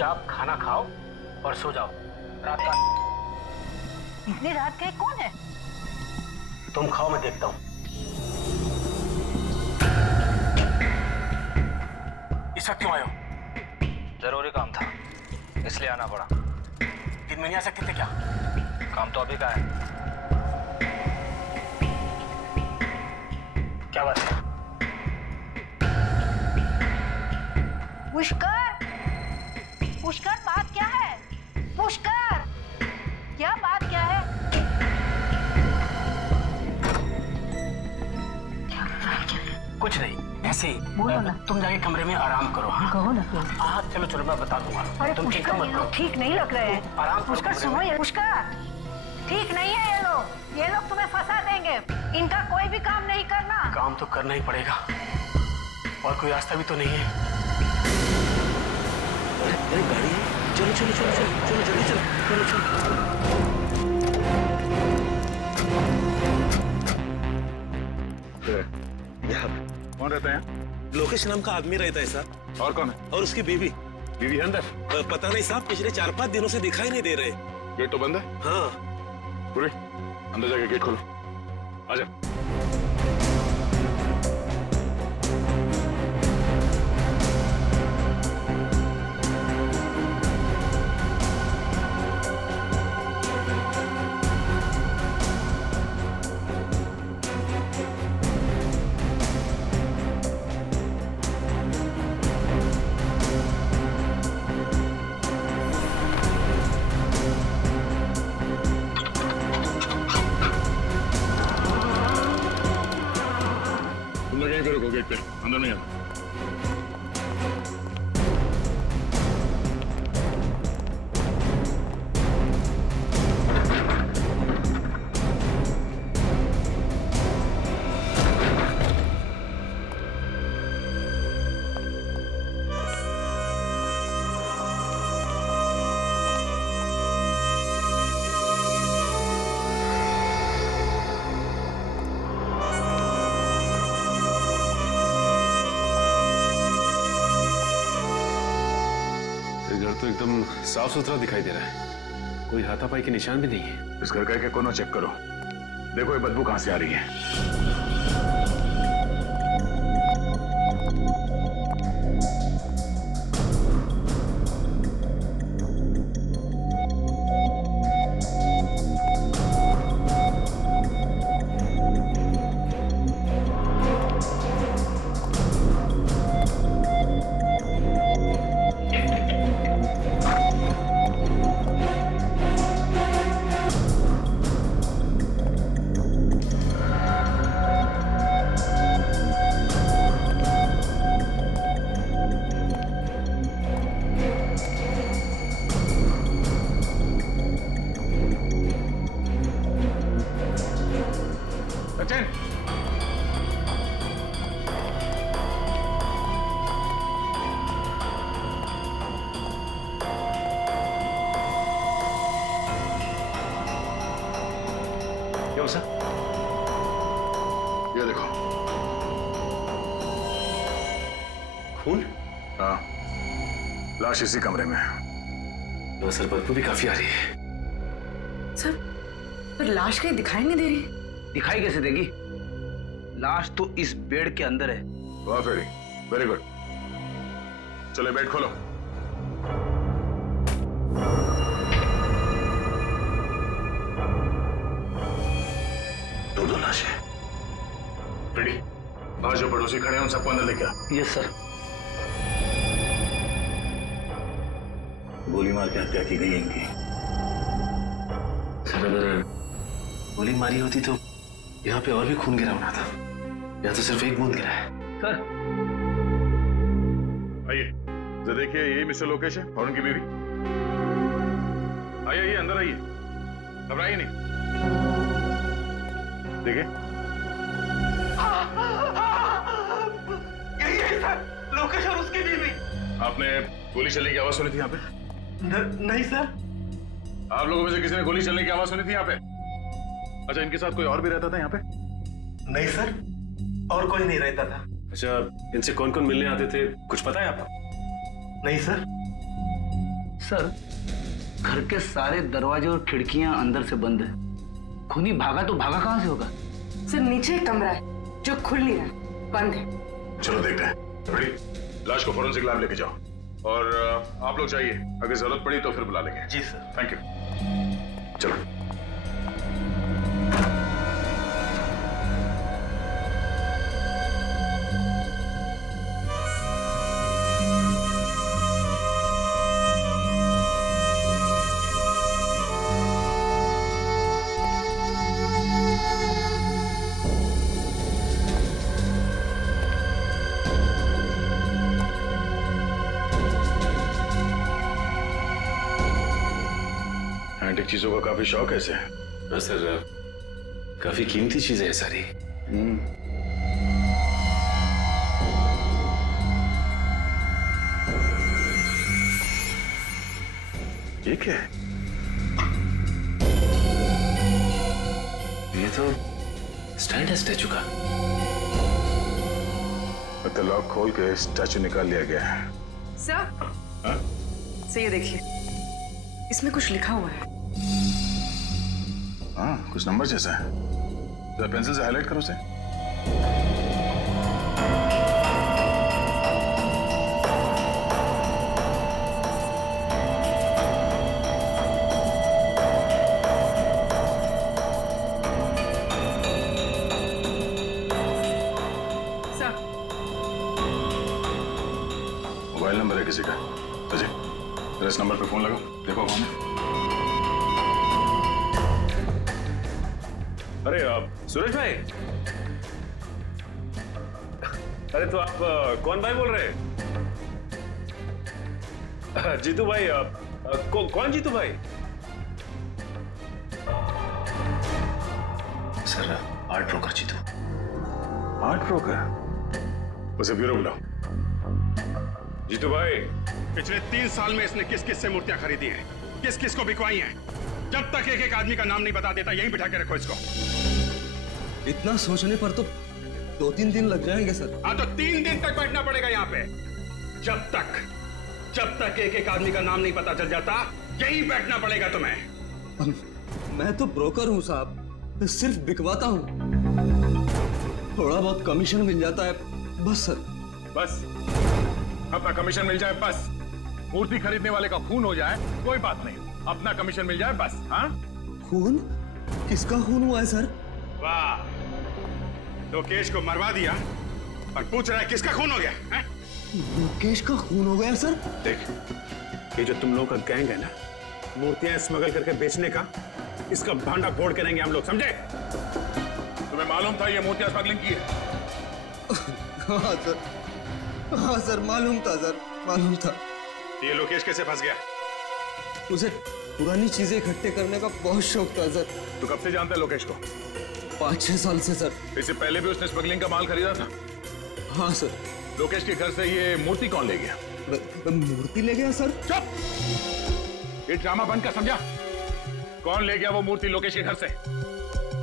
चुपचाप खाना खाओ और सो जाओ। रात का इतनी रात के कौन है? तुम खाओ, मैं देखता हूँ। इस वक्त क्यों आए हो? जरूरी काम था इसलिए आना पड़ा। 3 महीने आ सकते थे क्या? काम तो अभी का है। क्या बात है? पुष्कर, पुष्कर बात क्या है? पुष्कर, क्या बात क्या है? कुछ नहीं, ऐसे ही। बोलो ना। तुम जाके कमरे में आराम करो। हाँ कहो ना। हाँ चलो चलो, मैं बता दूंगा। अरे तुम चिंता पुष्कर, मत ये करो। लोग ठीक नहीं लग रहे हैं। आराम करो पुष्कर कमरे सुनो, में। ये पुष्कर ठीक नहीं है। ये लोग तुम्हें फंसा देंगे। इनका कोई भी काम नहीं करना। काम तो करना ही पड़ेगा, और कोई रास्ता भी तो नहीं है। अरे गाड़ी, चलो चलो चलो चलो चलो जल्दी चलो, चलो चलो। यहाँ कौन रहता है यहाँ? लोकेश नाम का आदमी रहता है साहब। और कौन है? और उसकी बीवी। बीवी है अंदर? पता नहीं साहब, पिछले 4-5 दिनों से दिखाई नहीं दे रहे। गेट तो बंद है। हाँ पूरे अंदर जाके गेट खोलो। आजा। गेट पे अंदर नहीं आना। तो एकदम साफ सुथरा दिखाई दे रहा है, कोई हाथापाई के निशान भी नहीं है। इस घर का एक कोना चेक करो, देखो ये बदबू कहां से आ रही है। ये देखो खून। हाँ, लाश इसी कमरे में है। तो सर बदबू भी काफी आ रही है। सर पर लाश कहीं दिखाई नहीं दे रही। दिखाई कैसे देगी? लाश तो इस बेड के अंदर है। वाह फेरी, वेरी गुड। चलो बेड खोलो। दो लाशें। रेडी? बाहर जो पड़ोसी खड़े हैं उन सबको अंदर लेके आ। Yes sir. गोली मार के हत्या की गई इनकी। सर अगर गोली मारी होती तो यहाँ पे और भी खून गिरा होना था, यहाँ तो सिर्फ एक बूंद गिरा है। सर आइए, जरा देखिए, यही मिस्टर लोकेश है और उनकी बीवी। आइए आइए, अंदर आइए, घबराइए नहीं। देखिए, यही है सर, लोकेश और उसकी बीवी। आपने गोली चलने की आवाज सुनी थी यहाँ पे? नहीं सर। आप लोगों में से किसी ने गोली चलने की आवाज सुनी थी यहाँ पे? अच्छा, इनके साथ कोई और भी रहता था यहाँ पे? नहीं सर, और कोई नहीं रहता था। अच्छा, इनसे कौन कौन मिलने आते थे, कुछ पता है आपको? नहीं सर। सर, घर के सारे दरवाजे और खिड़कियां अंदर से बंद है। खूनी भागा तो भागा कहां से होगा? सर नीचे एक कमरा है जो खुल नहीं रहा, बंद है। चलो देखते हैं। रेडी, लाश को फोरेंसिक लैब लेके जाओ और आप लोग जाइए, अगर जरूरत पड़ी तो फिर बुला लेंगे। जी सर। Thank you. चलो। एंटीक चीजों का काफी शौक है इसे। हाँ सर, काफी कीमती चीजें हैं सारी। ये क्या है? ये तो स्टैंड है स्टैचू का। तो लॉक खोल के स्टैचू निकाल लिया गया है। सर, हाँ? सर ये देखिए, इसमें कुछ लिखा हुआ है। हाँ, कुछ नंबर जैसा है। जरा पेंसिल से हाईलाइट करो उसे। सर, मोबाइल नंबर है किसी का। अजय, जरा इस नंबर पे फोन लगाओ, देखो कौन है। अरे सूरज भाई, अरे तो आप कौन भाई बोल रहे हैं? जीतू भाई, कौन जीतू भाई? Sir, art broker Jitu. Art broker? उसे ब्यूरो बुलाओ। जीतू भाई, पिछले 3 साल में इसने किस किस से मूर्तियां खरीदी हैं, किस किस को बिकवाई हैं। जब तक एक एक आदमी का नाम नहीं बता देता, यहीं बिठा के रखो इसको। इतना सोचने पर तो 2-3 दिन लग जाएंगे सर। हाँ, तो 3 दिन तक बैठना पड़ेगा यहाँ पे। जब तक एक एक आदमी का नाम नहीं पता चल जाता, यहीं बैठना पड़ेगा तुम्हें। मैं तो ब्रोकर हूँ साहब, सिर्फ बिकवाता हूँ। थोड़ा बहुत कमीशन मिल जाता है बस सर। बस अपना कमीशन मिल जाए बस। मूर्ति खरीदने वाले का खून हो जाए कोई बात नहीं, अपना कमीशन मिल जाए बस। हाँ, खून? किसका खून हुआ है सर? वाह, लोकेश को मरवा दिया और पूछ रहा है किसका खून हो गया है? लोकेश का खून हो गया सर? देख, ये जो तुम लोगों का गैंग है ना, मूर्तियां स्मगल करके बेचने का, इसका भांडा फोड़ के रहेंगे हम लोग, समझे? तुम्हें मालूम था ये मूर्तियां स्मगलिंग की है? हाँ सर, मालूम था सर, मालूम था। ये लोकेश कैसे फंस गया? उसे पुरानी चीजें इकट्ठे करने का बहुत शौक था सर। तू कब से जानता है लोकेश को? 5-6 साल से सर। इससे पहले भी उसने स्मगलिंग का माल खरीदा था? हाँ सर। लोकेश के घर से ये मूर्ति कौन ले गया? मूर्ति ले गया सर? चुप! ये ड्रामा बंद कर, समझा? कौन ले गया वो मूर्ति लोकेश के घर से?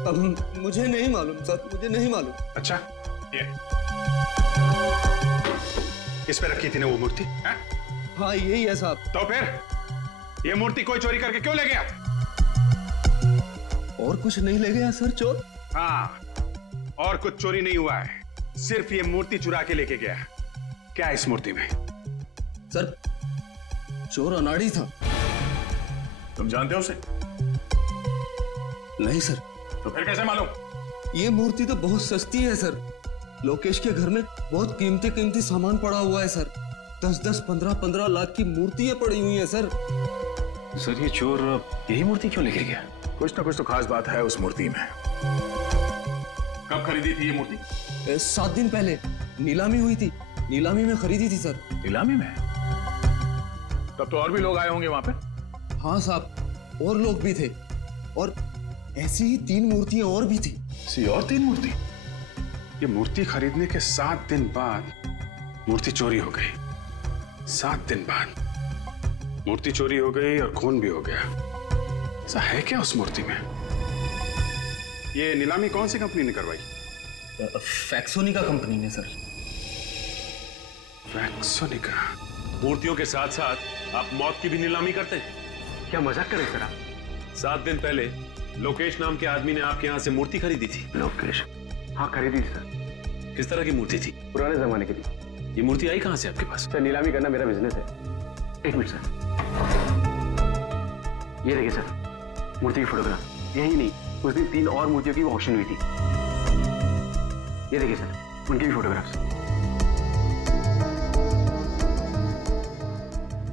अब मुझे नहीं मालूम सर, मुझे नहीं मालूम। अच्छा, ये इस पे रखी थी ना वो मूर्ति? हाँ यही है साहब। तो फिर ये मूर्ति कोई चोरी करके क्यों ले गया? और कुछ नहीं ले गया सर चोर? हाँ, और कुछ चोरी नहीं हुआ है, सिर्फ ये मूर्ति चुरा के लेके गया। क्या है इस मूर्ति में? सर, चोर अनाड़ी था। तुम जानते हो उसे? नहीं सर। तो फिर कैसे मालूम? ये मूर्ति तो बहुत सस्ती है सर। लोकेश के घर में बहुत कीमती सामान पड़ा हुआ है सर। 10-10, 15-15 लाख की मूर्तियां पड़ी हुई हैं सर। सर, ये चोर यही मूर्ति क्यों लेके गया? कुछ ना कुछ तो खास बात है उस मूर्ति में। कब खरीदी थी ये मूर्ति? 7 दिन पहले नीलामी हुई थी, नीलामी में खरीदी थी सर। नीलामी में? तब तो और भी लोग आए होंगे वहां पे? हाँ साहब, और लोग भी थे, और ऐसी ही 3 मूर्तियां और भी थी। और 3 मूर्ति? ये मूर्ति खरीदने के 7 दिन बाद मूर्ति चोरी हो गई। 7 दिन बाद मूर्ति चोरी हो गई और खून भी हो गया। ऐसा है क्या उस मूर्ति में? ये नीलामी कौन सी कंपनी ने करवाई? फैक्सोनिका कंपनी ने सर। फैक्सोनिका? मूर्तियों के साथ साथ आप मौत की भी नीलामी करते हैं? क्या मजाक कर रहे सर आप? 7 दिन पहले लोकेश नाम के आदमी ने आपके यहाँ से मूर्ति खरीदी थी। लोकेश? हाँ खरीदी थी सर। किस तरह की मूर्ति थी? पुराने जमाने की थी। ये मूर्ति आई कहाँ से आपके पास? सर नीलामी करना मेरा बिजनेस है। एक मिनट सर, ये देखिए सर मूर्ति की फोटोग्राफ। यही नहीं, उस दिन 3 और मूर्तियों की ऑक्शन हुई थी। ये देखिए सर उनकी भी फोटोग्राफ्स।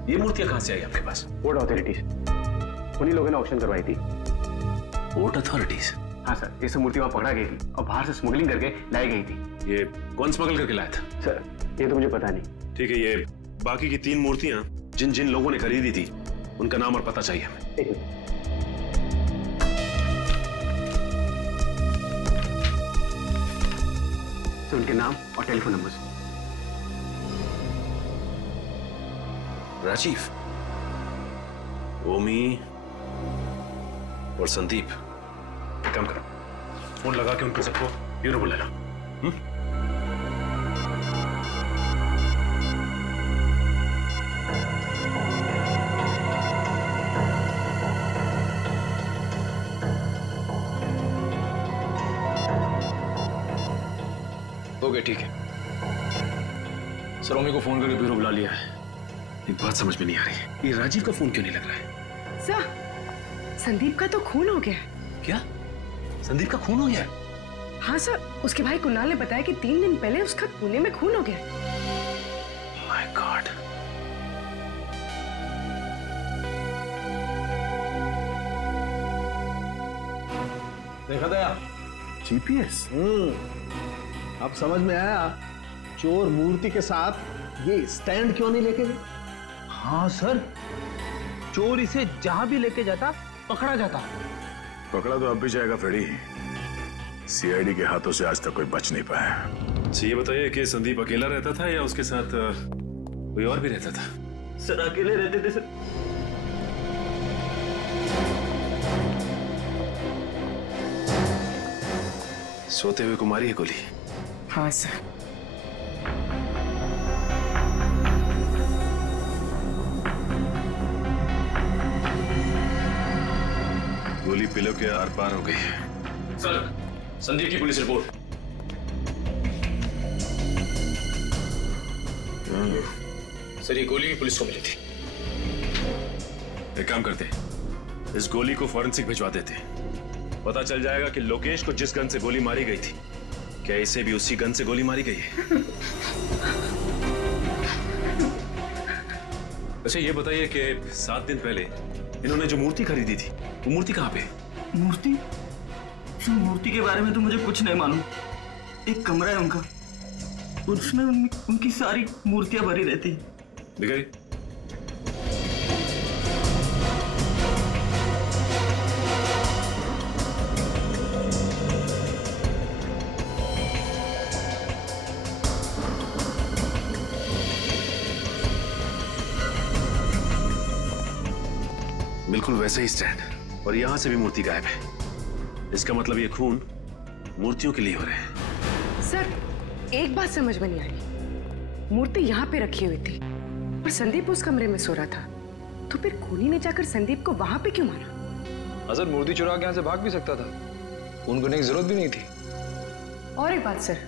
ये मूर्तियां कहां से आई आपके पास? पोर्ट अथॉरिटीज, उन्हीं लोगों ने ऑक्शन करवाई थी। Port authorities? हाँ सर, ये सब मूर्ति वहां पकड़ा गई थी और बाहर से स्मगलिंग करके लाई गई थी। ये कौन स्मगल करके लाया था? सर ये तो मुझे पता नहीं। ठीक है, ये बाकी की 3 मूर्तियां जिन जिन लोगों ने खरीदी थी उनका नाम और पता चाहिए हमें। एक मिनट। सर उनके नाम और टेलीफोन नंबर। राजीव, ओमी और संदीप। काम करो, फोन लगा के उनको सबको ब्यूरो बुला लो। ओके ठीक है सर, ओमी को फोन करके ब्यूरो बुला लिया है। एक बात समझ में नहीं आ रही है, ये राजीव का फोन क्यों नहीं लग रहा है? सर संदीप का तो खून हो गया है। क्या? संदीप का खून हो गया? हाँ सर, उसके भाई कुणाल ने बताया कि 3 दिन पहले उसका पुणे में खून हो गया। My God. देखा दया जीपीएस? अब समझ में आया चोर मूर्ति के साथ ये स्टैंड क्यों नहीं लेके गए। हाँ सर, चोर इसे जहां भी लेके जाता पकड़ा जाता। पकड़ा तो अब भी जाएगा फ्रेडी। सीआईडी के हाथों से आज तक कोई बच नहीं पाया। अच्छा ये बताइए कि संदीप अकेला रहता था या उसके साथ कोई और भी रहता था? सर अकेले रहते थे सर। सोते हुए को मारी है गोली? हाँ सर। गोली पिलो के आर पार हो गई है। सर संदीप की पुलिस रिपोर्ट। सर ये गोली भी पुलिस को मिली थी। एक काम करते, इस गोली को फॉरेंसिक भिजवा देते, पता चल जाएगा कि लोकेश को जिस गन से गोली मारी गई थी, क्या इसे भी उसी गन से गोली मारी गई है। अच्छा ये बताइए कि 7 दिन पहले इन्होंने जो मूर्ति खरीदी थी, वो मूर्ति कहाँ पे? मूर्ति? मूर्ति के बारे में तो मुझे कुछ नहीं मालूम। एक कमरा है उनका, उसमें उनकी सारी मूर्तियां भरी रहती है। दिखाई। बिल्कुल वैसे ही स्टैंड, और यहां से भी मूर्ति गायब है। इसका मतलब ये खून मूर्तियों के लिए हो रहे हैं। सर एक बात समझ में नहीं आ रही, मूर्ति यहाँ पे रखी हुई थी और संदीप उस कमरे में सो रहा था, तो फिर खूनी ने जाकर संदीप को वहां पे क्यों मारा? अजर मूर्ति चुरा के यहाँ से भाग भी सकता था, खून करने की जरूरत भी नहीं थी। और एक बात सर,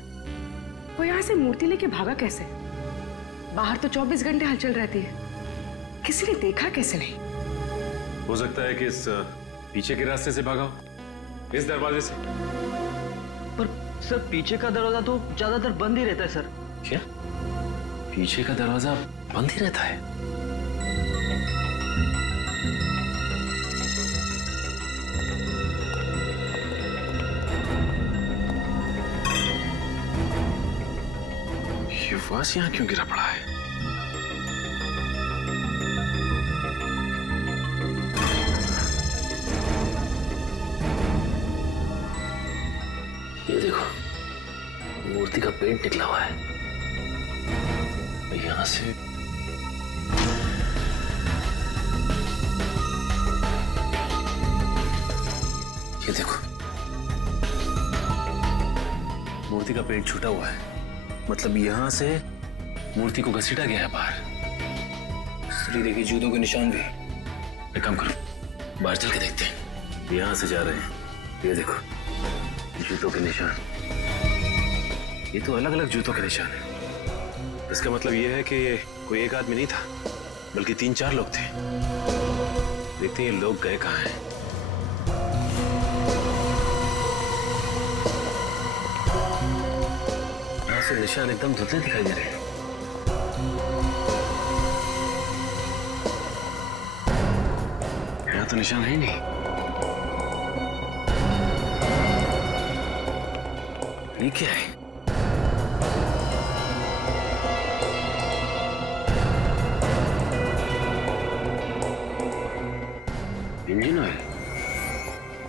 वो यहाँ से मूर्ति लेके भागा कैसे? बाहर तो 24 घंटे हलचल रहती है, किसी ने देखा कैसे नहीं? हो सकता है कि इस पीछे के रास्ते से भागा हो, इस दरवाजे से। पर सर पीछे का दरवाजा तो ज्यादातर बंद ही रहता है सर। क्या? पीछे का दरवाजा बंद ही रहता है? ये वास यहाँ क्यों गिरा पड़ा है? ये देखो, मूर्ति का पेंट निकला हुआ है यहां से। ये देखो, मूर्ति का पेंट छूटा हुआ है, मतलब यहां से मूर्ति को घसीटा गया है बाहर। ये देखिए जूतों के निशान भी। एक काम करो, बाहर चल के देखते हैं। यहाँ से जा रहे हैं, ये देखो जूतों के निशान। ये तो अलग अलग जूतों के निशान है। इसका मतलब ये है कि ये कोई एक आदमी नहीं था, बल्कि 3-4 लोग थे। देखते हैं ये लोग गए कहाँ हैं। यहाँ से निशान एकदम धुंधले दिखाई दे रहे हैं। यहाँ तो निशान है ही नहीं। ये क्या है? Engine oil.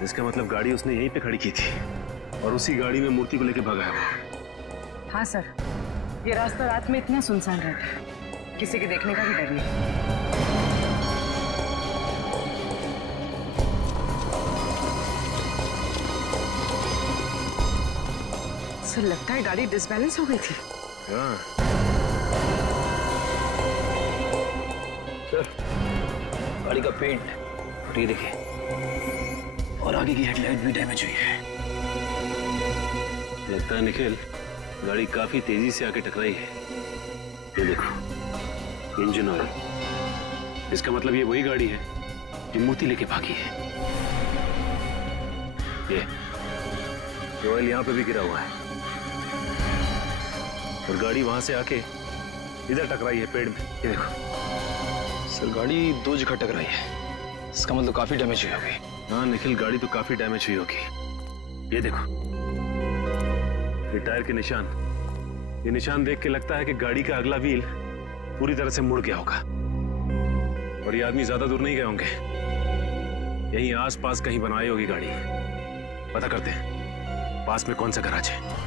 इसका मतलब गाड़ी उसने यहीं पे खड़ी की थी और उसी गाड़ी में मूर्ति को लेके भागा है वो। हाँ सर, ये रास्ता रात में इतना सुनसान रहता है, किसी के देखने का भी डर नहीं। सर लगता है गाड़ी डिसबैलेंस हो गई थी। हाँ सर, गाड़ी का पेंट ये देखिए और आगे की हेडलाइट भी डैमेज हुई है। लगता है निखिल गाड़ी काफी तेजी से आके टकराई है। ये देखो इंजन ऑयल। इसका मतलब ये वही गाड़ी है जो मूर्ति लेके भागी है। ये ऑयल यहाँ पे भी गिरा हुआ है और गाड़ी वहां से आके इधर टकराई है पेड़ में। ये देखो सर, गाड़ी 2 जगह टकराई है, इसका मतलब काफी डैमेज हुई होगी। हाँ निखिल, गाड़ी तो काफी डैमेज हुई होगी। ये देखो ये टायर के निशान। ये निशान देख के लगता है कि गाड़ी का अगला व्हील पूरी तरह से मुड़ गया होगा और ये आदमी ज्यादा दूर नहीं गए होंगे, यहीं आसपास कहीं बनाई होगी गाड़ी। पता करते हैं पास में कौन सा गैराज है।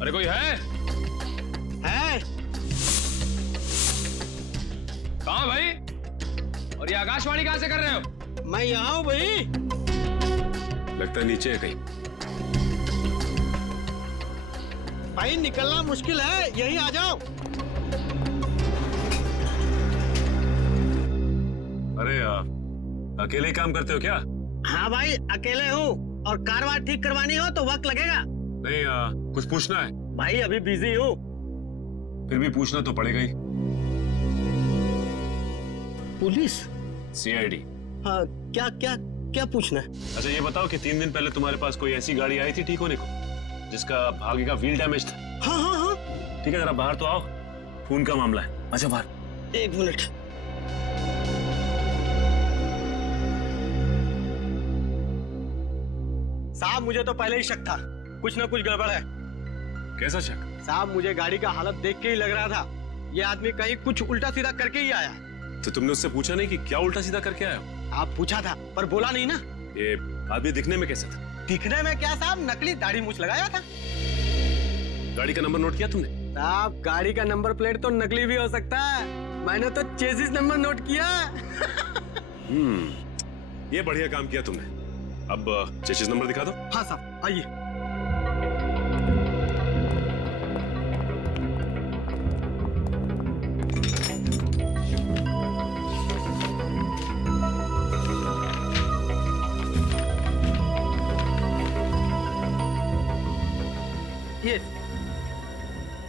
अरे कोई है? कहाँ भाई? और ये आकाशवाणी कहाँ से कर रहे हो? मैं यहाँ हूँ भाई। लगता है नीचे है कहीं। भाई निकलना मुश्किल है, यहीं आ जाओ। अरे अकेले ही काम करते हो क्या? हाँ भाई अकेले हूँ, और कार वार ठीक करवानी हो तो वक्त लगेगा। नहीं कुछ पूछना है? भाई अभी बिजी हूँ। फिर भी पूछना तो पड़ेगा ही। पुलिस? CID। हाँ क्या क्या क्या पूछना है? अच्छा ये बताओ कि 3 दिन पहले तुम्हारे पास कोई ऐसी गाड़ी आई थी ठीक होने को जिसका आगे का व्हील डैमेज था? हाँ हाँ हाँ। ठीक है जरा बाहर तो आओ, खून का मामला है। अच्छा बाहर। 1 मिनट। साहब मुझे तो पहले ही शक था, कुछ ना कुछ गड़बड़ है। कैसा शक? साहब मुझे गाड़ी का हालत देख के ही लग रहा था ये आदमी कहीं कुछ उल्टा सीधा करके ही आया। तो तुमने उससे पूछा नहीं कि क्या उल्टा सीधा करके आया? आप पूछा था पर बोला नहीं ना। ये आदमी दिखने में कैसा था? दिखने में क्या साहब, नकली दाढ़ी मूछ लगाया था। गाड़ी का नंबर नोट किया तुमने? साहब गाड़ी का नंबर प्लेट तो नकली भी हो सकता है, मैंने तो चेसिस नंबर नोट किया। ये बढ़िया काम किया तुमने। अब चेसिस नंबर दिखा दो। हाँ साहब आइए।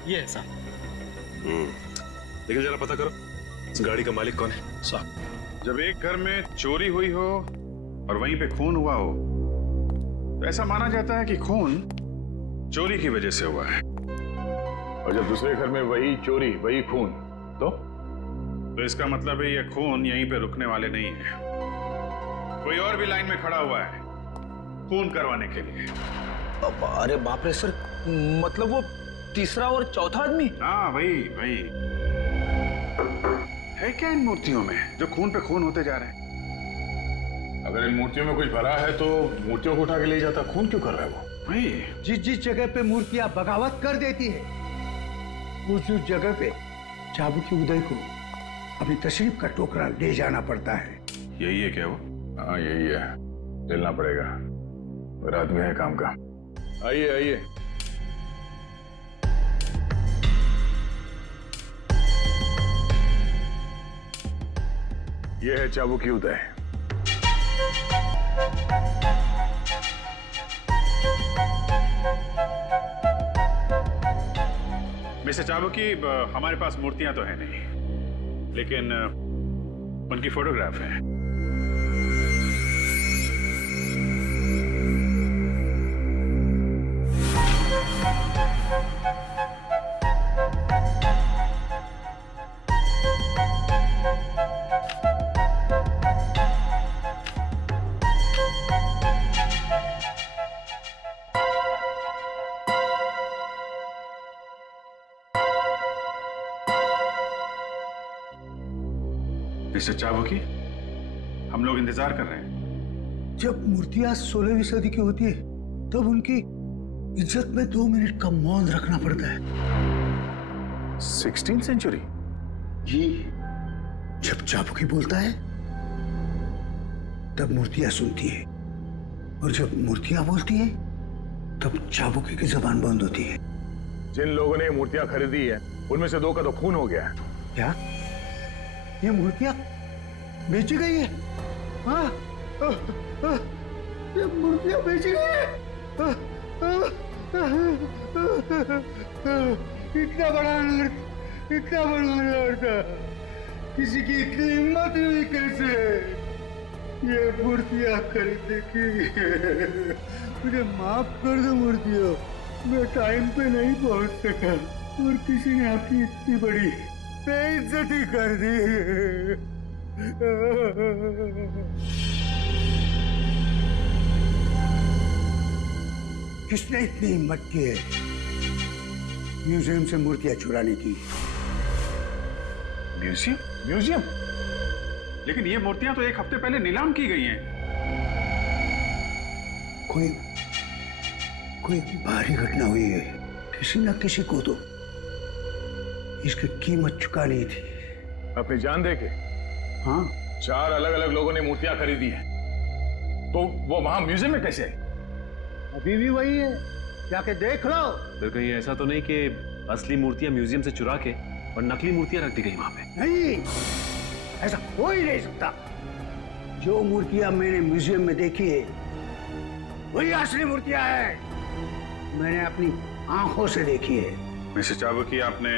ये साहब। लेकिन जरा पता करो इस गाड़ी का मालिक कौन है? साहब जब एक घर में चोरी हुई हो और वहीं पे खून हुआ हो तो ऐसा माना जाता है कि खून चोरी की वजह से हुआ है, और जब दूसरे घर में वही चोरी वही खून तो इसका मतलब है ये खून यहीं पे रुकने वाले नहीं है, कोई और भी लाइन में खड़ा हुआ है खून करवाने के लिए। अरे बाप रे सर, मतलब वो तीसरा और चौथा आदमी? हाँ वही वही। है क्या इन मूर्तियों में जो खून पे खून होते जा रहे हैं? अगर इन मूर्तियों में कुछ भरा है तो मूर्तियों को उठा के ले जाता, खून क्यों कर रहा है वो? वही जिस जिस जगह पे मूर्तियां बगावत कर देती है उस जगह पे चाबुकी उदय को अभी तशरीफ का टोकरा ले जाना पड़ता है। यही है क्या वो? हाँ यही है, चलना पड़ेगा, रात में है काम का। आइए आइए। यह है चाबुकी उदय। मिस्टर चाबुकी, हमारे पास मूर्तियां तो है नहीं, लेकिन उनकी फोटोग्राफ है। मिस्टर चाबुकी, हम लोग इंतजार कर रहे हैं। जब मूर्तियां 16वीं सदी की होती है तब उनकी इज्जत में 2 मिनट का मौन रखना पड़ता है। 16th century? जी, जब चाबुकी बोलता है तब मूर्तियां सुनती है, और जब मूर्तियां बोलती है तब चाबुकी की जबान बंद होती है। जिन लोगों ने मूर्तियां खरीदी है उनमें से 2 का तो खून हो गया है। क्या ये मूर्तियां बेची गई है? हाँ, ये मूर्तियां बेची गई है। इतना बड़ा नृत्य, इतना बड़ा नृत्य, किसी की इतनी हिम्मत हुई कैसे ये मूर्तियां खरीदने की? मुझे माफ कर दो मूर्तियों, मैं टाइम पे नहीं पहुंच सका और किसी ने आपकी इतनी बड़ी बेइज्जती कर दी। किसने इतनी हिम्मत की है म्यूजियम से मूर्तियां चुराने की? म्यूजियम? म्यूजियम? लेकिन ये मूर्तियां तो 1 हफ्ते पहले नीलाम की गई हैं। कोई भारी घटना हुई है, किसी न किसी को तो इसकी कीमत चुकानी थी। अपनी जान दे के? हाँ। 4 अलग अलग लोगों ने मूर्तियां खरीदी हैं, तो वो वहां म्यूजियम में कैसे? अभी भी वही है, जाके देख लो। फिर कहीं ऐसा तो नहीं कि असली मूर्तियां म्यूजियम से चुरा के और नकली मूर्तियां रख दी गई वहां पे? नहीं, ऐसा हो ही नहीं सकता। जो मूर्तियां मैंने म्यूजियम में देखी है वही असली मूर्तियां हैं, मैंने अपनी आंखों से देखी है। मिस्टर चाबुकी, आपने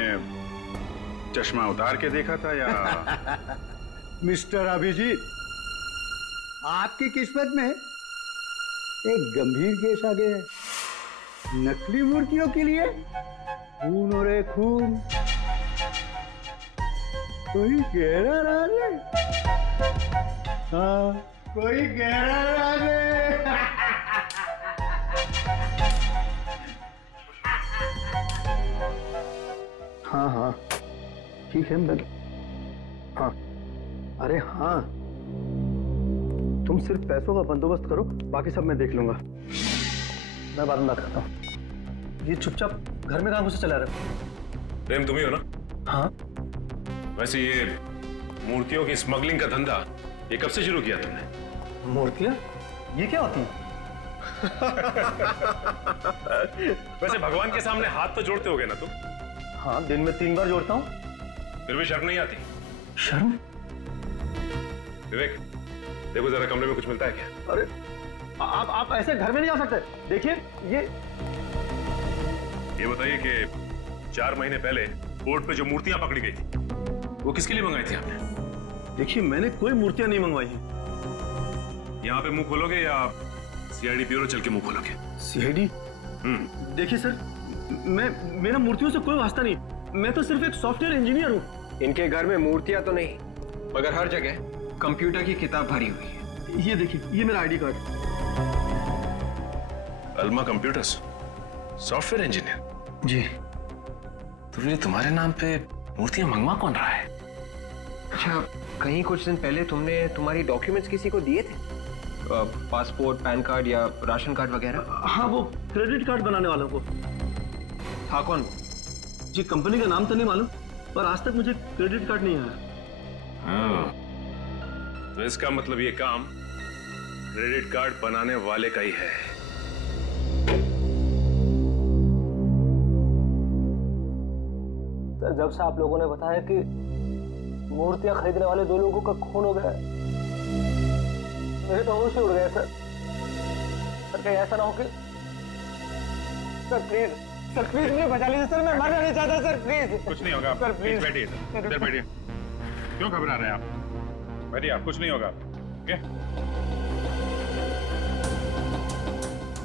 चश्मा उतार के देखा था या? मिस्टर अभिजीत, आपकी किस्मत में एक गंभीर केस आ गया है। नकली मूर्तियों के लिए खून हो रहे खून। कोई गहरा राज है? हाँ, कोई गहरा राज है। हाँ हाँ ठीक है, मैं हाँ, अरे हाँ, तुम सिर्फ पैसों का बंदोबस्त करो, बाकी सब मैं देख लूंगा। मैं बाद में बात करता हूँ। ये चुपचाप घर में कहाँ घुसे चला रहे हो? प्रेम तुम ही हो ना? हाँ। वैसे ये मूर्तियों की स्मगलिंग का धंधा ये कब से शुरू किया तुमने? मूर्तियाँ? ये क्या होती है? वैसे भगवान के सामने हाथ तो जोड़ते होगे ना तुम? हाँ, दिन में 3 बार जोड़ता हूँ। फिर भी शर्म नहीं आती? शर्म? विवेक, देखो जरा कमरे में कुछ मिलता है क्या? अरे आप ऐसे घर में नहीं आ सकते। देखिए ये बताइए कि 4 महीने पहले बोर्ड पे जो मूर्तियां पकड़ी गई थी वो किसके लिए मंगाई थी आपने? देखिए, मैंने कोई मूर्तियां नहीं मंगवाई हैं। यहाँ पे मुंह खोलोगे या सीआईडी ब्यूरो चल के मुंह खोलोगे? सीआईडी? देखिए सर, मेरा मूर्तियों से कोई वास्ता नहीं, मैं तो सिर्फ एक सॉफ्टवेयर इंजीनियर हूँ। इनके घर में मूर्तियां तो नहीं, मगर हर जगह कंप्यूटर की किताब भरी हुई है। ये देखिए, ये मेरा ID card. Alma Computers, software engineer? जी। तो फिर तुम्हारे नाम पे मूर्तियां मंगवा कौन रहा है? अच्छा, कहीं कुछ दिन पहले तुमने तुम्हारी डॉक्यूमेंट्स किसी को दिए थे? पासपोर्ट, पैन कार्ड या राशन कार्ड वगैरह? हाँ, वो क्रेडिट कार्ड बनाने वालों को। था कौन? जी, कंपनी का नाम तो नहीं मालूम, पर आज तक मुझे क्रेडिट कार्ड नहीं आया। तो इसका मतलब ये काम क्रेडिट कार्ड बनाने वाले का ही है। सर, जब से आप लोगों ने बताया कि मूर्तियां खरीदने वाले 2 लोगों का खून हो गया, मेरे तो होश ही उड़ गए सर। सर कहीं ऐसा ना हो कि सर प्लीज मुझे बचा लीजिए सर, मैं मरना नहीं चाहता सर, प्लीज। कुछ नहीं होगा सर, प्लीज बैठिए सर, इधर बैठिए। क्यों घबरा रहे हैं आप? बैठिए आप, कुछ नहीं होगा। ओके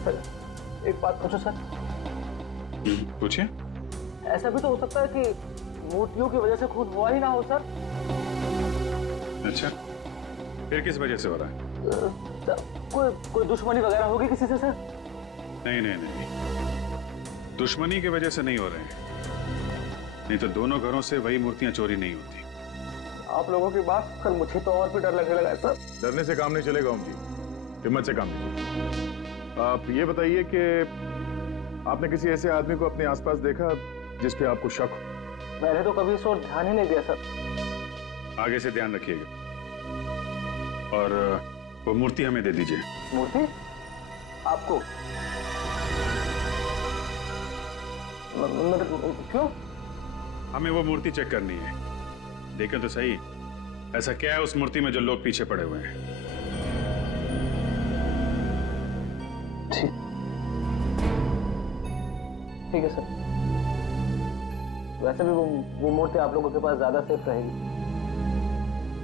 सर, एक बात पूछो सर। पूछिए। ऐसा भी तो हो सकता है कि मूर्तियों की वजह से खून हुआ ही ना हो सर। अच्छा, फिर किस वजह से हो रहा है? कोई दुश्मनी वगैरह होगी किसी से सर? नहीं नहीं नहीं, दुश्मनी की वजह से नहीं हो रहे हैं, नहीं तो दोनों घरों से वही मूर्तियां चोरी नहीं होती। आप लोगों की बात कर मुझे तो और भी डर लगने लगा है सर। डरने से काम नहीं चलेगा ओम जी, हिम्मत से काम लीजिए। आप ये बताइए कि आपने किसी ऐसे आदमी को अपने आसपास देखा जिस पे आपको शक हो? मैंने तो कभी इस ओर ध्यान ही नहीं दिया सर। आगे से ध्यान रखिएगा, और वो मूर्ति हमें दे दीजिए। मूर्ति आपको? क्यों? हमें वो मूर्ति चेक करनी है। देखें तो सही, ऐसा क्या है उस मूर्ति में जो लोग पीछे पड़े हुए हैं। ठीक है सर। वैसे भी वो मूर्ति आप लोगों के पास ज्यादा सेफ रहेगी।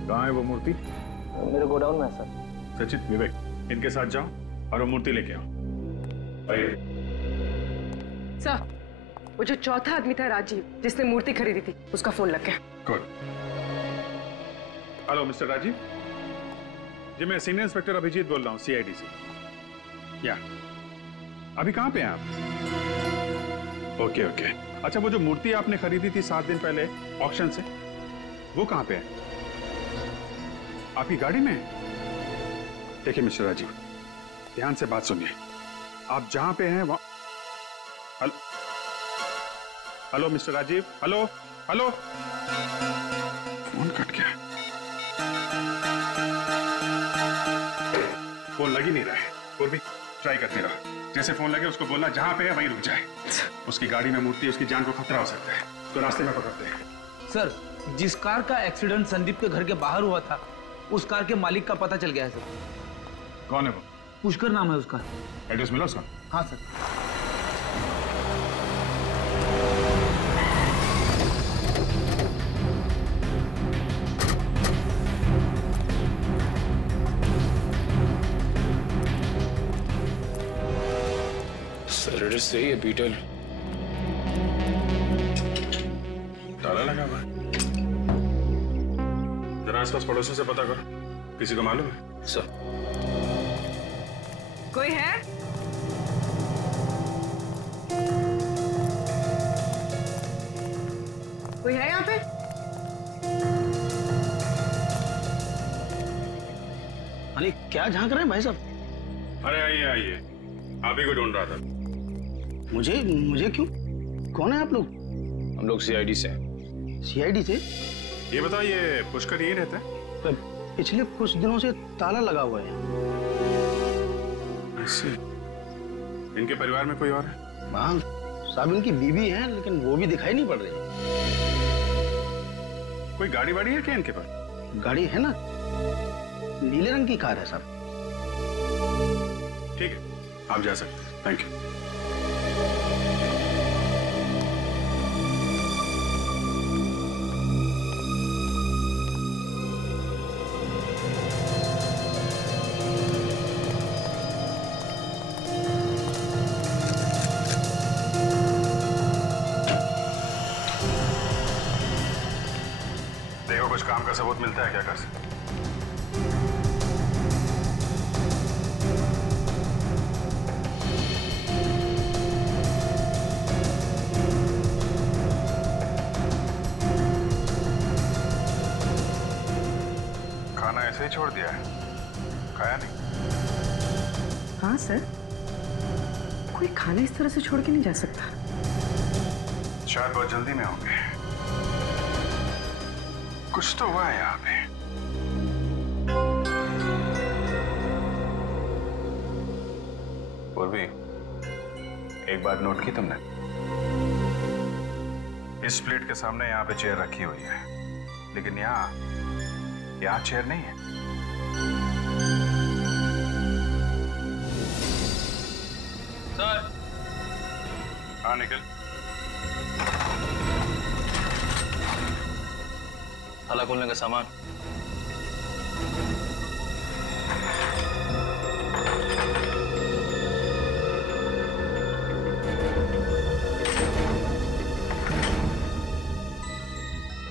कहाँ है वो मूर्ति? मेरे गोडाउन में है सर। सचिन, विवेक, इनके साथ जाओ और वो मूर्ति लेके आओ। आइए। सर, वो जो चौथा आदमी था राजीव, जिसने मूर्ति खरीदी थी, उसका फोन लग गया। गुड। हेलो मिस्टर राजीव जी, मैं सीनियर इंस्पेक्टर अभिजीत बोल रहा हूँ, CID से। या अभी कहाँ पे हैं आप? Okay okay. अच्छा, वो जो मूर्ति आपने खरीदी थी 7 दिन पहले ऑक्शन से, वो कहाँ पे है? आपकी गाड़ी में है? देखिए मिस्टर राजीव, ध्यान से बात सुनिए। आप जहां पे हैं वहां। Hello mister Rajiv, hello hello. Phone cut गया, फोन लग ही नहीं रहा है। और भी ट्राई करते रहो, जैसे फोन लगे उसको बोलना जहां पे है वहीं रुक जाए। उसकी गाड़ी में मूर्ति, उसकी जान को खतरा हो सकता है, तो रास्ते में पकड़ते हैं। सर, जिस कार का एक्सीडेंट संदीप के घर के बाहर हुआ था, उस कार के मालिक का पता चल गया है सर। कौन है वो? पुष्कर नाम है उसका। एड्रेस मिला उसका? हाँ सर। सर एड्रेस सही है बीटल। ताला लगा हुआ है। जरा आसपास पड़ोसियों से पता करो, किसी को मालूम है? सर। कोई है? कोई है यहाँ पे? अरे क्या झांक रहे हैं भाई साहब? अरे आइए आइए, आप ही को ढूंढ रहा था। मुझे क्यों? कौन है आप लोग? हम लोग CID से। CID से? ये बताइए, पुष्कर यही रहता है? पिछले कुछ दिनों से ताला लगा हुआ है। ऐसे? इनके परिवार में कोई और है? हाँ साहब, इनकी बीवी है, लेकिन वो भी दिखाई नहीं पड़ रही। कोई गाड़ी वाड़ी है क्या इनके पास? गाड़ी है ना, नीले रंग की कार है साहब। ठीक है, आप जा सकते हैं। Thank you. देखो कुछ काम का सबूत मिलता है क्या कर सकते? खाना ऐसे ही छोड़ दिया है, खाया नहीं? हाँ सर, कोई खाना इस तरह से छोड़ के नहीं जा सकता। शायद बहुत जल्दी में होंगे, कुछ तो हुआ है यहाँ पे। पूर्वी, एक बात नोट की तुमने? इस प्लेट के सामने यहाँ पे चेयर रखी हुई है, लेकिन यहाँ चेयर नहीं है। सर। हाँ निकल। ताला खोलने का सामान।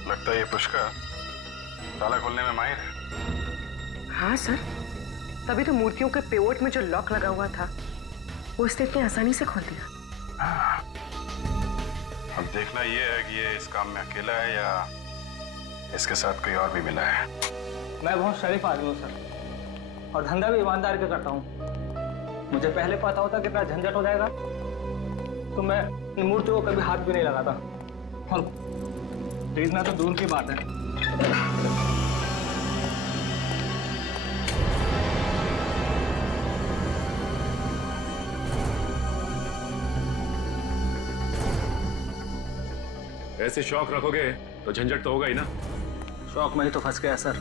लगता है ये पुष्कर ताला खोलने में माहिर है। हाँ सर, तभी तो मूर्तियों के पेवोट में जो लॉक लगा हुआ था वो इसने इतनी आसानी से खोल दिया। अब देखना ये है कि ये इस काम में अकेला है या इसके साथ कोई और भी मिला है। मैं बहुत शरीफ आदमी हूँ सर, और धंधा भी ईमानदार के करता हूँ। मुझे पहले पता होता कितना झंझट हो जाएगा तो मैं इन मूर्तियों को कभी हाथ भी नहीं लगाता, और खरीदना तो दूर की बात है। ऐसे शौक रखोगे तो झंझट तो होगा ही ना। शौक में ही तो फंस गया सर।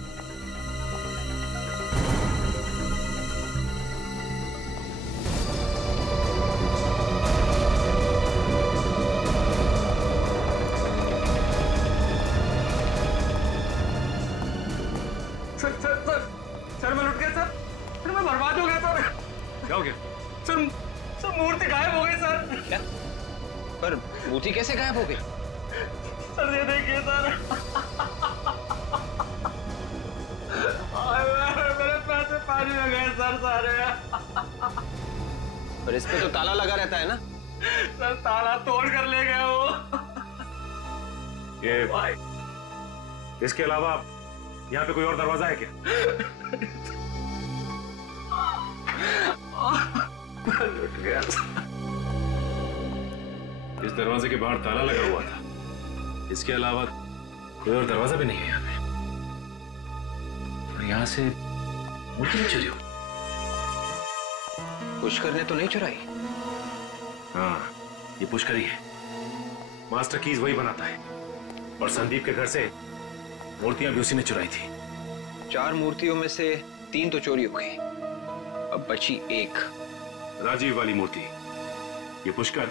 सर मैं लुट गया सर। सर मैं बर्बाद हो गया सर। क्या हो गया? सर मूर्ति गायब हो गई सर। क्या? पर मूर्ति कैसे गायब हो गई? सर ये देखिए सर। मेरे पैसे पानी में गए सर सारे। पर इस पे तो ताला लगा रहता है ना? सर ताला तोड़ कर ले गया वो। ये इसके अलावा यहाँ पे कोई और दरवाजा है क्या? लुट गया। इस दरवाजे के बाहर ताला लगा हुआ था, इसके अलावा कोई और दरवाजा भी नहीं है यहाँ पे। और यहाँ से मूर्ति चुरी हो। पुष्कर ने तो नहीं चुराई? हाँ, ये पुष्कर ही है। मास्टर कीज वही बनाता है, और संदीप के घर से मूर्तियां भी उसी ने चुराई थी। 4 मूर्तियों में से 3 तो चोरी हो गई, अब बची 1। राजीव वाली मूर्ति। ये पुष्कर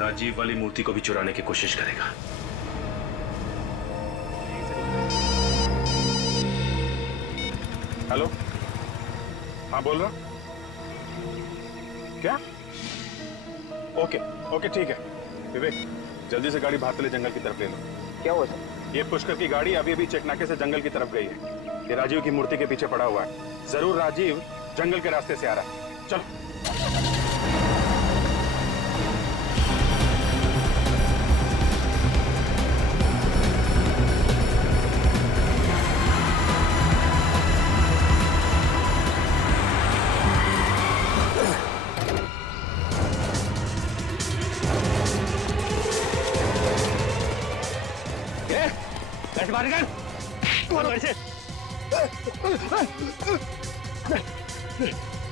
राजीव वाली मूर्ति को भी चुराने की कोशिश करेगा। हेलो, हाँ बोल रहा। क्या? ओके ठीक है। विवेक जल्दी से गाड़ी भागते जंगल की तरफ ले लो। क्या हुआ सर? ये पुष्कर की गाड़ी अभी चेकनाके से जंगल की तरफ गई है। ये राजीव की मूर्ति के पीछे पड़ा हुआ है। जरूर राजीव जंगल के रास्ते से आ रहा है। चल।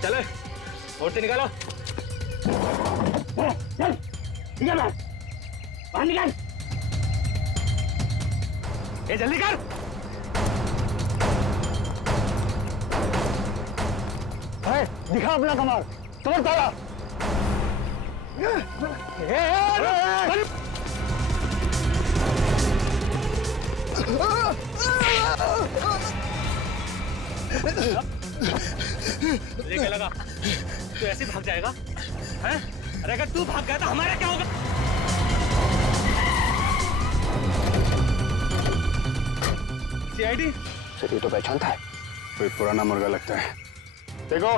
चलो मूर्ति निकालो। चल बाहर निकाल। ये जल्दी कर। दिखा अपना कमाल। तोड़ ताला। तुझे क्या लगा तू ऐसे भाग जाएगा? हैं? अरे अगर तू भाग गया तो हमारा क्या होगा? सीआईडी? सर ये तो पहचानता है। कोई पुराना मुर्गा लगता है। देखो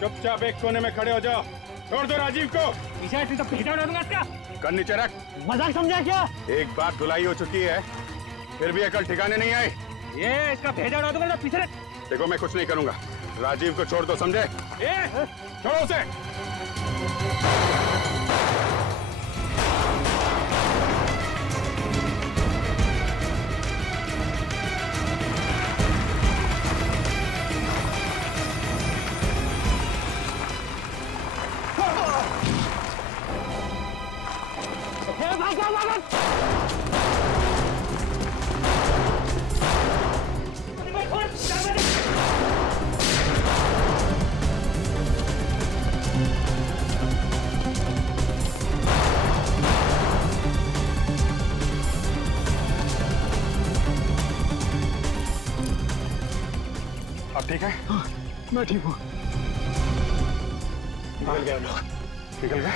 चुपचाप एक कोने में खड़े हो जाओ। छोड़ दो राजीव को। पीछे तो पीछे उड़ा दूंगा इसका। कर नीचे रख। मजाक समझा क्या? एक बार धुलाई हो चुकी है, फिर भी अकल ठिकाने नहीं आई। ये इसका भेजा उड़ा दूंगा तो पीछे रख। देखो मैं कुछ नहीं करूंगा। राजीव को छोड़ दो, समझे? छोड़ो उसे। आप ठीक है? हाँ, मैं ठीक हूँ। निकल गए हम लोग। निकल गए?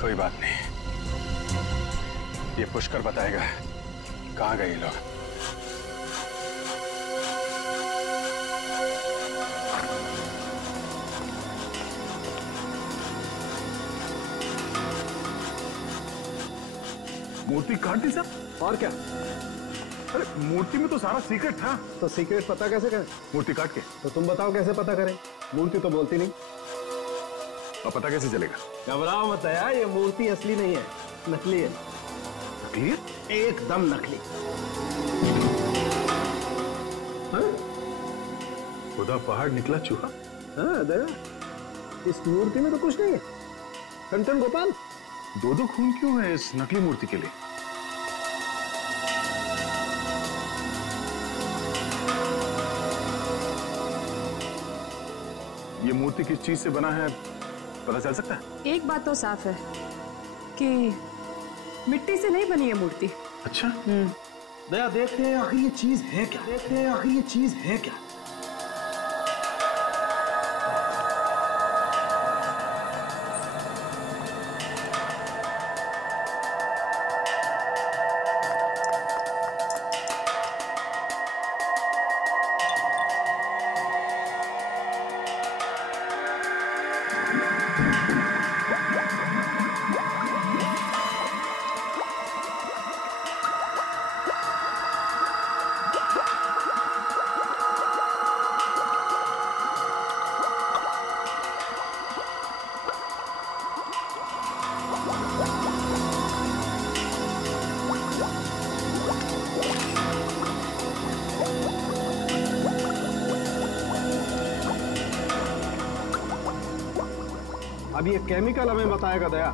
कोई बात नहीं, ये पुष्कर बताएगा कहाँ गए ये लोग। मूर्ति काट दी सर? और क्या? अरे मूर्ति में तो सारा सीक्रेट था। तो सीक्रेट पता कैसे करें? मूर्ति काट के। तो तुम बताओ कैसे पता करें? मूर्ति तो बोलती नहीं। और पता कैसे चलेगा? घबराओ मत यार, ये मूर्ति असली नहीं है, नकली है। नकली है? एकदम नकली। खुदा पहाड़ निकला चूहा। हाँ दया, इस मूर्ति में तो कुछ नहीं है। टन गोपाल, दो खून क्यों है इस नकली मूर्ति के लिए? ये मूर्ति किस चीज से बना है पता चल सकता है? एक बात तो साफ है कि मिट्टी से नहीं बनी है मूर्ति। अच्छा। दया देखते हैं आखिर ये चीज है क्या? देखते हैं आखिर ये चीज है क्या? अब ये केमिकल हमें बताएगा दया,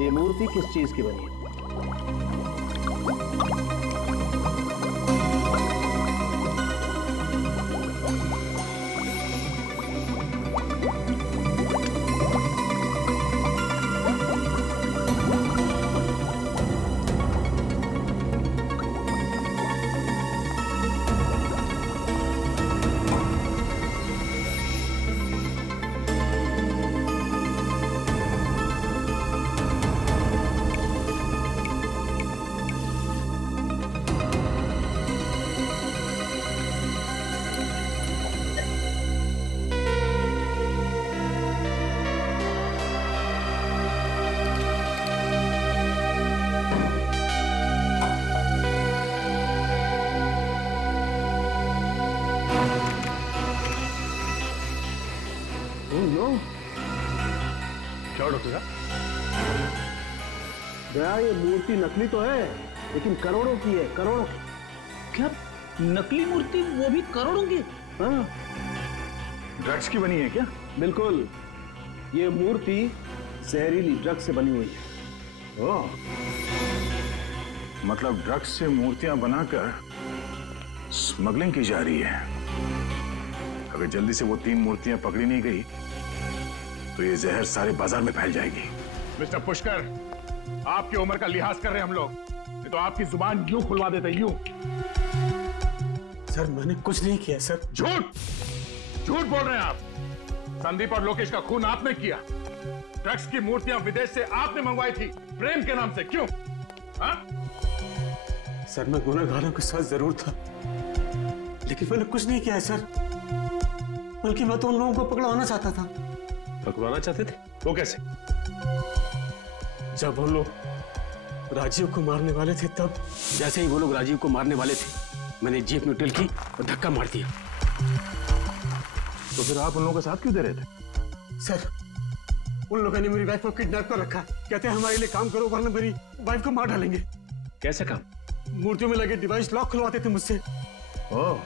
ये मूर्ति किस चीज की बनी है। क्या डॉक्टर साहब? दया ये मूर्ति नकली तो है, लेकिन करोड़ों की है, करोड़ों की। क्या नकली मूर्ति, वो भी करोड़ों की? हाँ। ड्रग्स की बनी है क्या? बिल्कुल, ये मूर्ति जहरीली ड्रग्स से बनी हुई है। ओह, मतलब ड्रग्स से मूर्तियां बनाकर स्मगलिंग की जा रही है। अगर जल्दी से वो 3 मूर्तियां पकड़ी नहीं गई तो ये जहर सारे बाजार में फैल जाएगी। मिस्टर पुष्कर, आपकी उम्र का लिहाज कर रहे हैं हम लोग, नहीं तो आपकी जुबान यूं खुलवा देते, यूं। सर मैंने कुछ नहीं किया सर। झूठ झूठ बोल रहे हैं आप। संदीप और लोकेश का खून आपने किया। ड्रग्स की मूर्तियां विदेश से आपने मंगवाई थी, प्रेम के नाम से, क्यों? हाँ? सर मैं गुनहगारों के साथ जरूर था, लेकिन मैंने कुछ नहीं किया है सर। बल्कि मैं तो उन लोगों को पकड़वाना चाहता था। पकड़वाना चाहते थे? वो कैसे? जब वो लोग राजीव को मारने वाले थे, तब जैसे ही वो लोग राजीव को मारने वाले थे, मैंने जीप न्यूट्रल की और धक्का मार दिया। तो फिर आप उन लोगों का साथ क्यों दे रहे थे? सर उन लोगों ने मेरी वाइफ को किडनैप कर रखा। कहते हैं हमारे लिए काम करो वरना मेरी वाइफ को मार डालेंगे। कैसे काम? मूर्तियों में लगे डिवाइस लॉक खुलवाते थे मुझसे। ओह,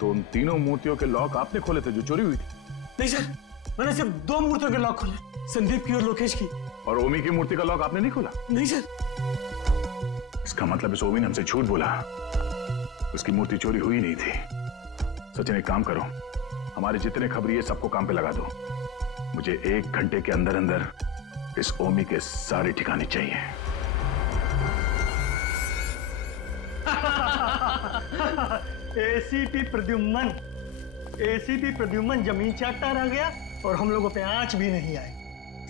तो उन तीनों मूर्तियों के लॉक आपने खोले थे जो चोरी हुई थी? नहीं सर, मैंने सिर्फ 2 मूर्तियों के लॉक खोले, संदीप की और लोकेश की। और ओमी की मूर्ति का लॉक आपने नहीं खोला? नहीं सर। इसका मतलब इस ओमी ने हमसे झूठ बोला, उसकी मूर्ति चोरी हुई नहीं थी। सचिन एक काम करो, हमारे जितने खबरी है सबको काम पे लगा दो। मुझे 1 घंटे के अंदर अंदर इस ओमी के सारे ठिकाने चाहिए। एसीपी प्रद्युम्न जमीन चाटता रह गया और हम लोगों पे आंच भी नहीं आई।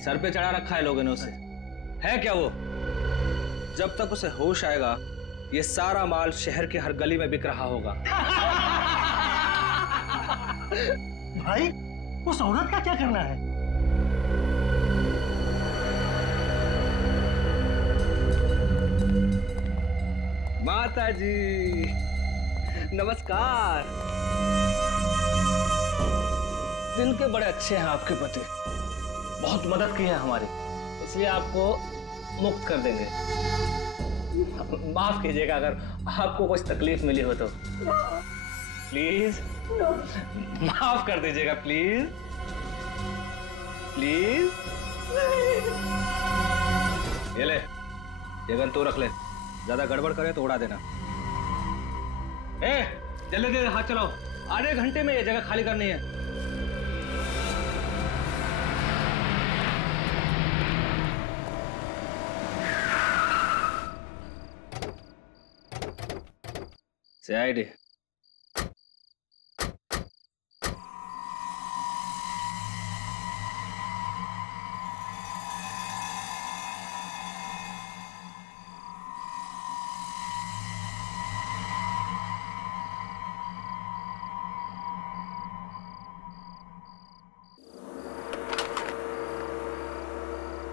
सर पे चढ़ा रखा है लोगों ने उसे, है क्या वो? जब तक उसे होश आएगा ये सारा माल शहर के हर गली में बिक रहा होगा। भाई उस औरत का क्या करना है? माता जी नमस्कार। दिल के बड़े अच्छे हैं आपके पति, बहुत मदद की है हमारी, इसलिए आपको मुक्त कर देंगे। माफ कीजिएगा अगर आपको कुछ तकलीफ मिली हो तो। प्लीज माफ कर दीजिएगा, प्लीज प्लीज। ये ले, ये गन तू रख ले, ज्यादा गड़बड़ करे तो उड़ा देना। जल्दी जल्दी हाथ चलाओ, आधे घंटे में ये जगह खाली करनी है। CID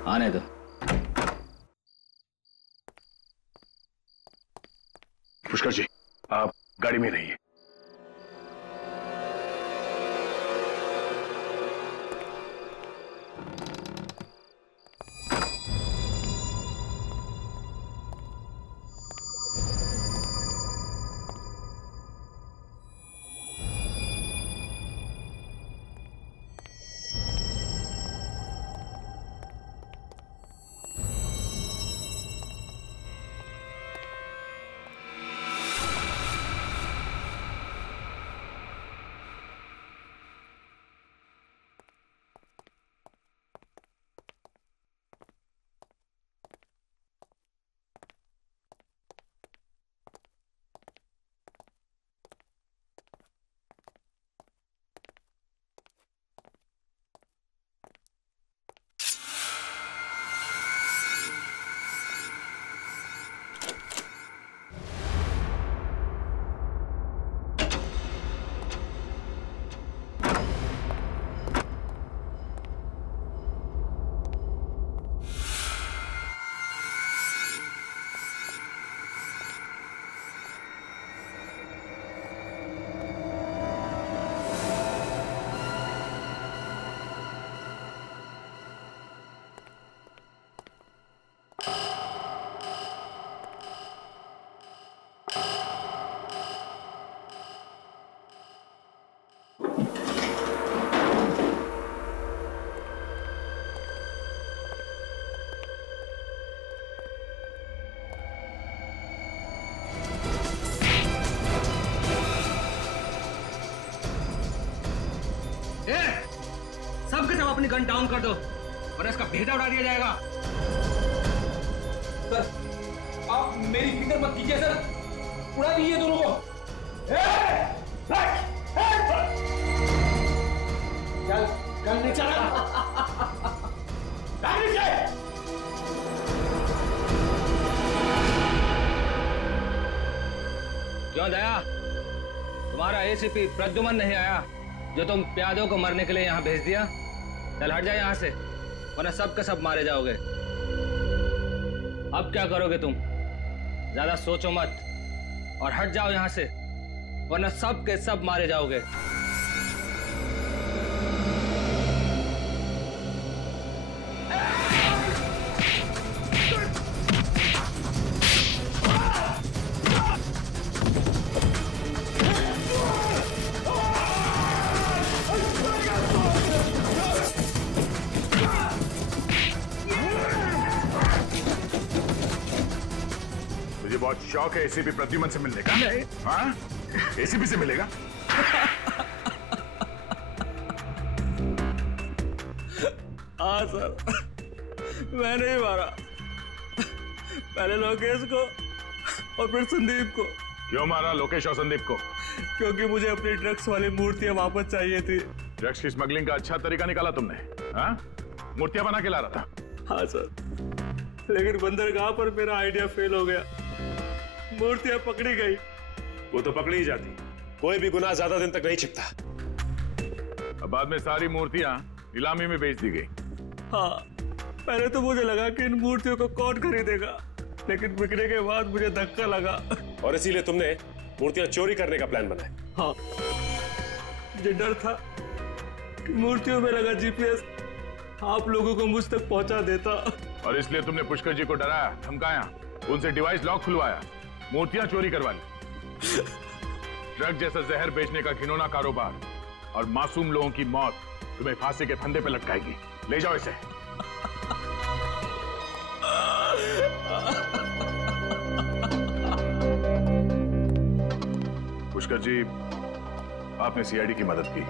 आने दो। पुष्कर जी, आप गाड़ी में रहिए। अपनी गन डाउन कर दो वरना इसका भेजा उड़ा दिया जाएगा। सर आप मेरी फिक्र मत कीजिए सर, उड़ा दीजिए दोनों को। चल गन नहीं चला। क्यों दया, तुम्हारा एसीपी प्रद्युम्न नहीं आया जो तुम प्यादों को मरने के लिए यहाँ भेज दिया? चल हट जाए यहाँ से वरना सब के सब मारे जाओगे। अब क्या करोगे तुम? ज्यादा सोचो मत और हट जाओ यहाँ से वरना सब के सब मारे जाओगे। बहुत शौक है एसीपी प्रद्युमन से मिलने का। हाँ, एसीपी से मिलेगा? हाँ सर, मैंने ही मारा, पहले लोकेश को और फिर संदीप को। क्यों मारा लोकेश और संदीप को? क्योंकि मुझे अपनी ड्रग्स वाली मूर्तियां वापस चाहिए थी। ड्रग्स की स्मगलिंग का अच्छा तरीका निकाला तुमने। हाँ, मूर्तियां बना के ला रहा था। हाँ सर, लेकिन बंदरगाह पर मेरा आइडिया फेल हो गया, मूर्तियां पकड़ी गई। वो तो पकड़ी ही जाती, कोई भी गुनाह ज्यादा दिन तक नहीं छिपता। अब बाद में सारी मूर्तियां नीलामी में बेच दी गई। हाँ, पहले तो मुझे लगा कि इन मूर्तियों को कौन खरीदेगा, लेकिन बिकने के बाद मुझे धक्का लगा और इसीलिए तुमने मूर्तियां चोरी करने का प्लान बनाया। हाँ, मुझे डर था कि मूर्तियों में लगा जीपीएस आप लोगों को मुझ तक पहुंचा देता, और इसलिए तुमने पुष्कर जी को डराया, धमकाया, उनसे डिवाइस लॉक खुलवाया, मूर्तियां चोरी करवा ली। ड्रग जैसा जहर बेचने का घिनौना कारोबार और मासूम लोगों की मौत तुम्हें फांसी के फंदे पे लटकाएगी। ले जाओ इसे। पुष्कर जी, आपने सीआईडी की मदद की,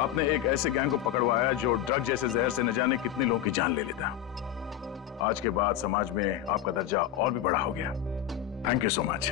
आपने एक ऐसे गैंग को पकड़वाया जो ड्रग जैसे जहर से न जाने कितने लोगों की जान ले लेता। आज के बाद समाज में आपका दर्जा और भी बड़ा हो गया। Thank you so much.